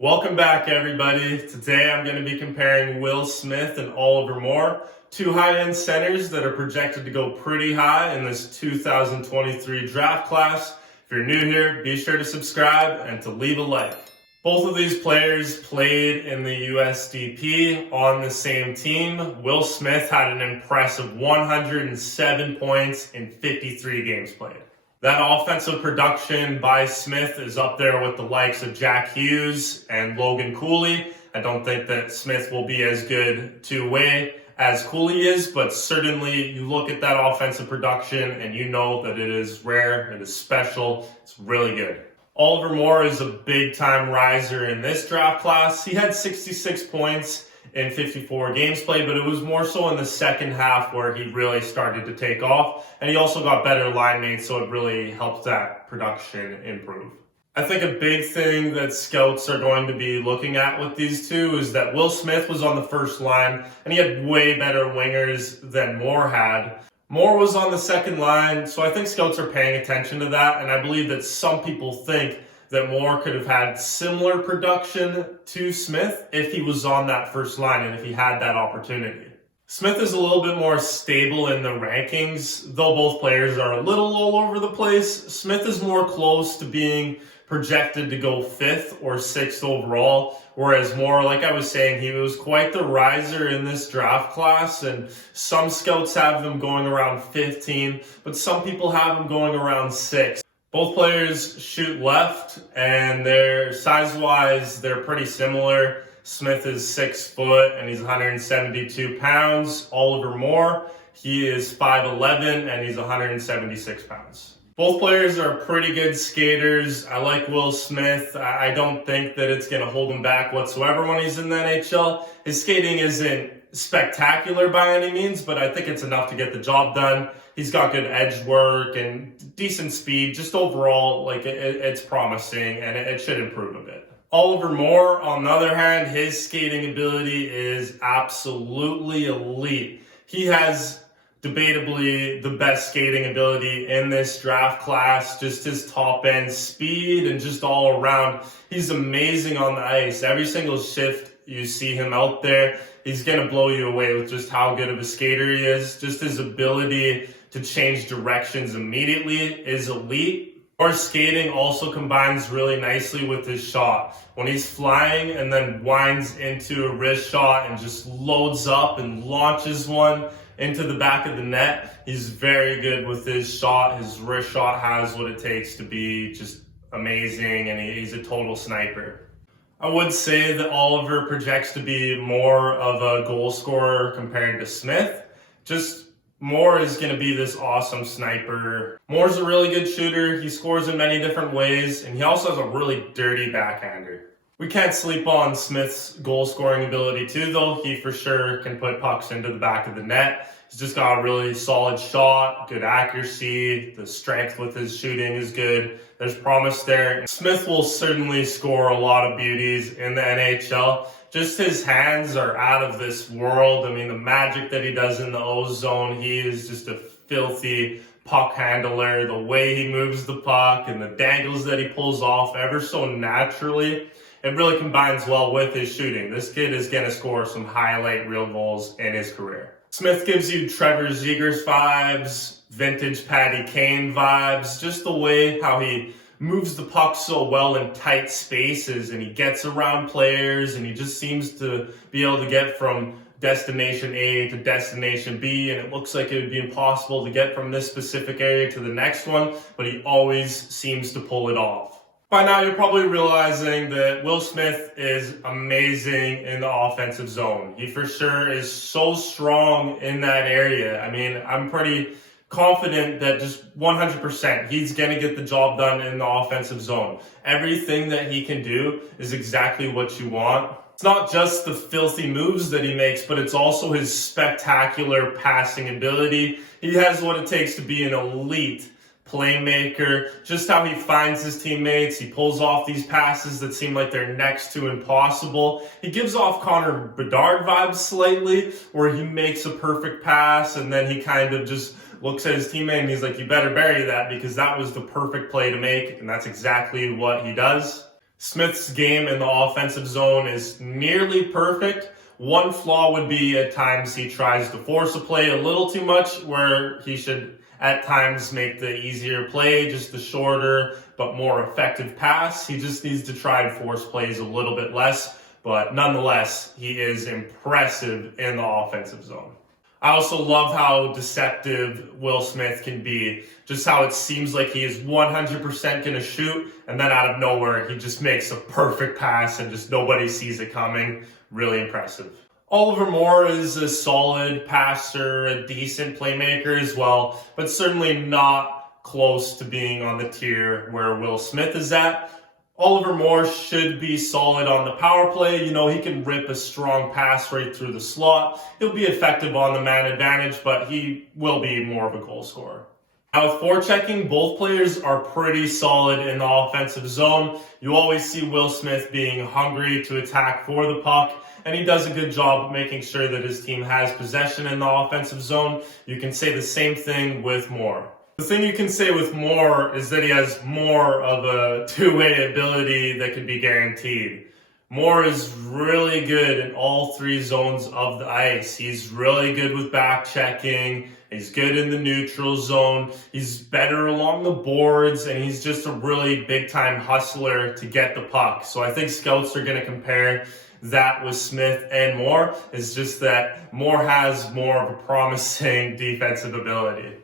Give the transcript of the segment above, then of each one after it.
Welcome back, everybody. Today I'm going to be comparing Will Smith and Oliver Moore, two high-end centers that are projected to go pretty high in this 2023 draft class. If you're new here, be sure to subscribe and to leave a like. Both of these players played in the USDP on the same team. Will Smith had an impressive 107 points in 53 games played. That offensive production by Smith is up there with the likes of Jack Hughes and Logan Cooley. I don't think that Smith will be as good two-way as Cooley is, but certainly you look at that offensive production and you know that it is rare, it is special, it's really good. Oliver Moore is a big-time riser in this draft class. He had 66 points in 54 games played, but it was more so in the second half where he really started to take off, and he also got better line mates, so it really helped that production improve. I think a big thing that scouts are going to be looking at with these two is that Will Smith was on the first line, and he had way better wingers than Moore had. Moore was on the second line, so I think scouts are paying attention to that, and I believe that some people think that Moore could have had similar production to Smith if he was on that first line and if he had that opportunity. Smith is a little bit more stable in the rankings, though both players are a little all over the place. Smith is more close to being projected to go 5th or 6th overall, whereas Moore, like I was saying, he was quite the riser in this draft class, and some scouts have him going around 15, but some people have him going around 6. Both players shoot left, and they're size-wise, they're pretty similar. Smith is 6 foot, and he's 172 pounds. Oliver Moore, he is 5'11", and he's 176 pounds. Both players are pretty good skaters. I like Will Smith. I don't think that it's going to hold him back whatsoever when he's in the NHL. His skating isn't spectacular by any means, but I think it's enough to get the job done. He's got good edge work and decent speed. Just overall, like it's promising, and it should improve a bit. Oliver Moore, on the other hand, his skating ability is absolutely elite. He has debatably the best skating ability in this draft class. Just his top end speed and just all around. He's amazing on the ice. Every single shift you see him out there, he's going to blow you away with just how good of a skater he is. Just his ability to change directions immediately is elite. Moore's skating also combines really nicely with his shot. When he's flying and then winds into a wrist shot and just loads up and launches one into the back of the net, he's very good with his shot. His wrist shot has what it takes to be just amazing, and he's a total sniper. I would say that Oliver projects to be more of a goal scorer compared to Smith. Just Moore is going to be this awesome sniper. Moore's a really good shooter. He scores in many different ways, and he also has a really dirty backhander. We can't sleep on Smith's goal scoring ability too, though. He for sure can put pucks into the back of the net. He's just got a really solid shot, good accuracy. The strength with his shooting is good. There's promise there. Smith will certainly score a lot of beauties in the NHL. Just his hands are out of this world. I mean, the magic that he does in the O-zone, he is just a filthy puck handler. The way he moves the puck and the dangles that he pulls off ever so naturally, it really combines well with his shooting. This kid is going to score some highlight reel goals in his career. Smith gives you Trevor Zegras vibes, vintage Patty Kane vibes, just the way how he moves the puck so well in tight spaces, and he gets around players, and he just seems to be able to get from destination A to destination B, and it looks like it would be impossible to get from this specific area to the next one, but he always seems to pull it off. By now, you're probably realizing that Will Smith is amazing in the offensive zone. He for sure is so strong in that area. I mean, I'm pretty confident that just 100% he's going to get the job done in the offensive zone. Everything that he can do is exactly what you want. It's not just the filthy moves that he makes, but it's also his spectacular passing ability. He has what it takes to be an elite playmaker, just how he finds his teammates. He pulls off these passes that seem like they're next to impossible. He gives off Connor Bedard vibes slightly, where he makes a perfect pass and then he kind of just looks at his teammate and he's like, you better bury that because that was the perfect play to make, and that's exactly what he does. Smith's game in the offensive zone is nearly perfect. One flaw would be at times he tries to force a play a little too much, where he should at times make the easier play, just the shorter but more effective pass. He just needs to try and force plays a little bit less, but nonetheless, he is impressive in the offensive zone. I also love how deceptive Will Smith can be. Just how it seems like he is 100% going to shoot, and then out of nowhere, he just makes a perfect pass and just nobody sees it coming. Really impressive. Oliver Moore is a solid passer, a decent playmaker as well, but certainly not close to being on the tier where Will Smith is at. Oliver Moore should be solid on the power play. You know, he can rip a strong pass right through the slot. He'll be effective on the man advantage, but he will be more of a goal scorer. Now, with forechecking, both players are pretty solid in the offensive zone. You always see Will Smith being hungry to attack for the puck, and he does a good job of making sure that his team has possession in the offensive zone. You can say the same thing with Moore. The thing you can say with Moore is that he has more of a two-way ability that can be guaranteed. Moore is really good in all three zones of the ice. He's really good with back checking. He's good in the neutral zone. He's better along the boards, and he's just a really big-time hustler to get the puck. So I think scouts are going to compare that with Smith and Moore. It's just that Moore has more of a promising defensive ability.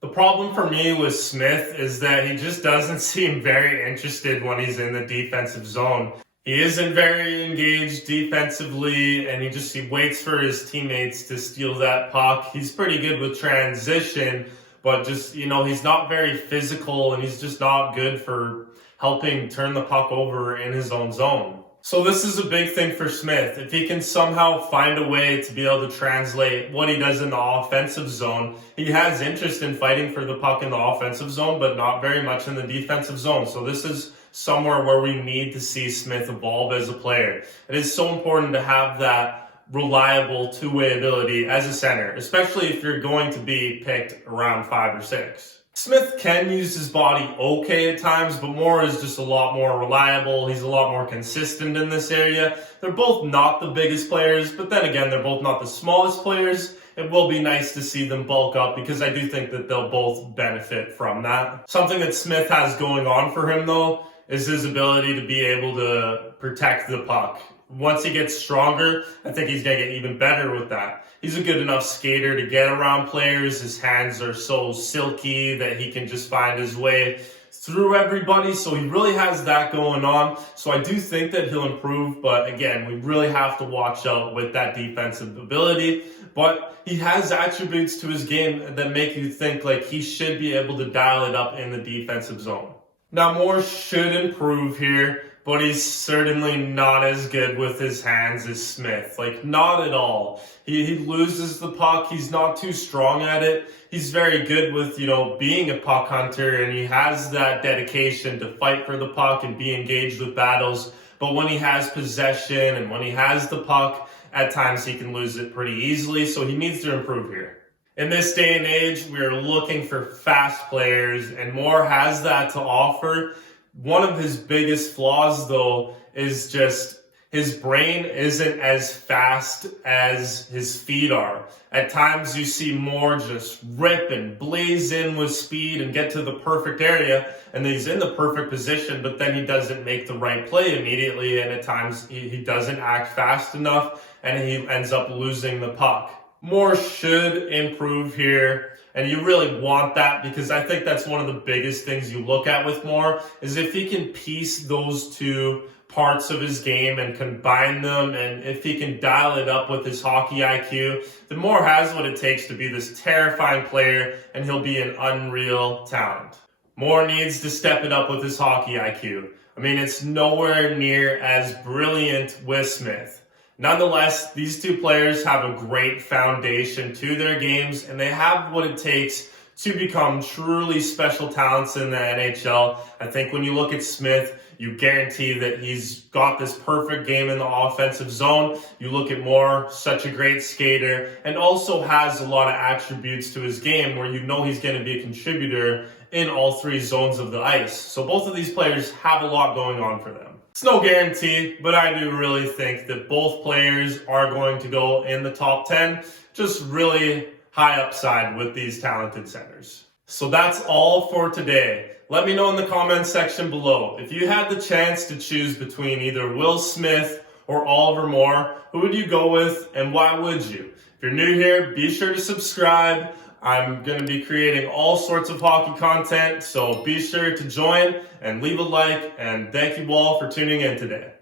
The problem for me with Smith is that he just doesn't seem very interested when he's in the defensive zone. He isn't very engaged defensively, and he waits for his teammates to steal that puck. He's pretty good with transition, but he's not very physical, and he's just not good for helping turn the puck over in his own zone. So this is a big thing for Smith. If he can somehow find a way to be able to translate what he does in the offensive zone, he has interest in fighting for the puck in the offensive zone, but not very much in the defensive zone. So this is somewhere where we need to see Smith evolve as a player. It is so important to have that reliable two-way ability as a center, especially if you're going to be picked around 5 or 6. Smith can use his body okay at times, but Moore is just a lot more reliable. He's a lot more consistent in this area. They're both not the biggest players, but then again, they're both not the smallest players. It will be nice to see them bulk up because I do think that they'll both benefit from that. Something that Smith has going on for him, though, is his ability to be able to protect the puck. Once he gets stronger, I think he's going to get even better with that. He's a good enough skater to get around players. His hands are so silky that he can just find his way through everybody. So he really has that going on. So I do think that he'll improve. But again, we really have to watch out with that defensive ability. But he has attributes to his game that make you think like he should be able to dial it up in the defensive zone. Now, Moore should improve here, but he's certainly not as good with his hands as Smith. Like, not at all. He loses the puck. He's not too strong at it. He's very good with, being a puck hunter, and he has that dedication to fight for the puck and be engaged with battles. But when he has possession and when he has the puck, at times he can lose it pretty easily, so he needs to improve here. In this day and age, we are looking for fast players, and Moore has that to offer. One of his biggest flaws, though, is just his brain isn't as fast as his feet are. At times, you see Moore just rip and blaze in with speed and get to the perfect area, and he's in the perfect position, but then he doesn't make the right play immediately, and at times he doesn't act fast enough, and he ends up losing the puck. Moore should improve here, and you really want that because I think that's one of the biggest things you look at with Moore is if he can piece those two parts of his game and combine them, and if he can dial it up with his hockey IQ, then Moore has what it takes to be this terrifying player, and he'll be an unreal talent. Moore needs to step it up with his hockey IQ. I mean, it's nowhere near as brilliant with Smith. Nonetheless, these two players have a great foundation to their games, and they have what it takes to become truly special talents in the NHL. I think when you look at Smith, you guarantee that he's got this perfect game in the offensive zone. You look at Moore, such a great skater, and also has a lot of attributes to his game where he's going to be a contributor in all three zones of the ice. So both of these players have a lot going on for them. It's no guarantee, but I do really think that both players are going to go in the top 10. Just really high upside with these talented centers. So that's all for today. Let me know in the comments section below. If you had the chance to choose between either Will Smith or Oliver Moore, who would you go with and why would you? If you're new here, be sure to subscribe. I'm going to be creating all sorts of hockey content, so be sure to join and leave a like, and thank you all for tuning in today.